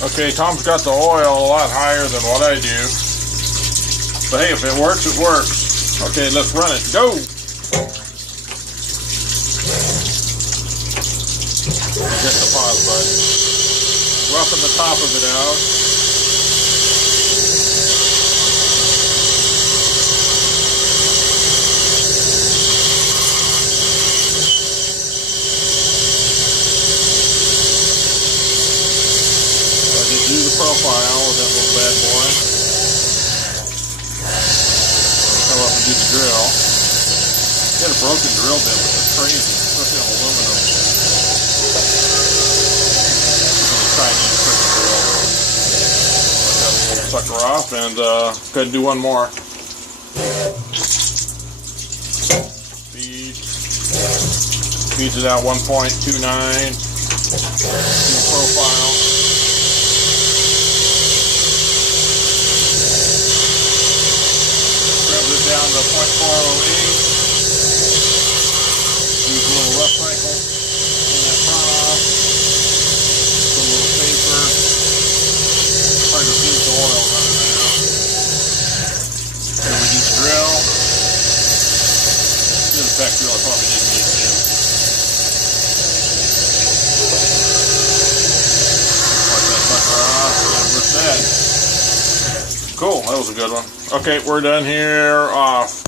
Okay, Tom's got the oil a lot higher than what I do. But hey, if it works, it works. Okay, let's run it. Go! Hit the pause button. Roughen the top of it out. Do the profile with that little bad boy. Come up and do the drill. Get a broken drill bit, which is crazy, especially on aluminum. Chinese freaking drill. Cut that little sucker off and go ahead and do one more. Feeds it out 1.29. Do the profile. Down to 0.408. Use a little rough cycle. Clean that front off. Put a little paper. Try to reduce the oil running out. Then we do the drill. Get a back drill I probably didn't need to. Wipe that sucker off and we're set. Cool, that was a good one. Okay, we're done here. Off.